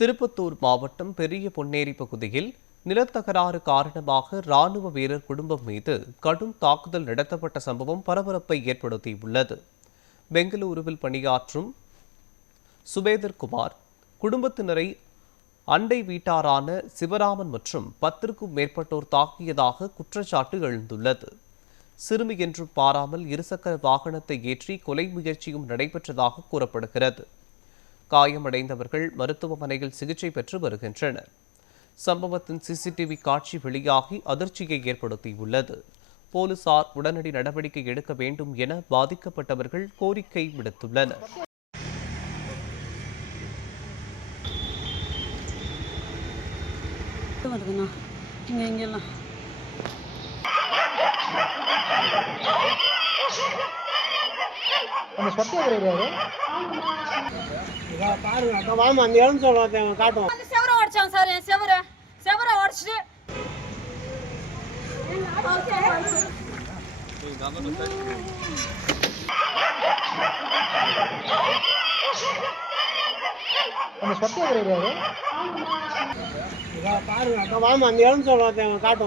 திருப்பத்தூர் மாவட்டம் பெரிய பொன்னேரி பகுதியில் நிலத்தகராறு காரணமாக ராணுவ வீரர் குடும்பம் மீது கடும் தாக்குதல் நடத்தப்பட்ட சம்பவம் பரபரப்பை ஏற்படுத்தியுள்ளது. பெங்களூருவில் பணியாற்றும் சுபேதர் குமார் குடும்பத்தினரை அண்டை வீட்டாரான சிவராமன் மற்றும் 10க்கும் மேற்பட்டோர் தாக்கியதாக குற்றச்சாட்டு எழுந்துள்ளது. சிறுமி என்றும் பாராமல் இருசக்கர வாகனத்தை ஏற்றி கொலை முயற்சியும் நடைபெற்றதாக கூறப்படுகிறது. காயமடைந்தவர்கள் மருத்துவமனையில் சிகிச்சை பெற்று வருகின்றனர். சம்பவத்தின் சிசிடிவி காட்சி வெளியாகி அதிர்ச்சியை ஏற்படுத்தியுள்ளது. போலீசார் உடனடி நடவடிக்கை எடுக்க வேண்டும் என பாதிக்கப்பட்டவர்கள் கோரிக்கை விடுத்துள்ளனர். பாருங்க வாமா அந்த இடம் சொல்ல காட்டும் செவரை உடைச்சாங்க சார். என் செவரை உடைச்சிட்டு பாருங்க வாமா அந்த இடம் சொல்ல காட்டும்.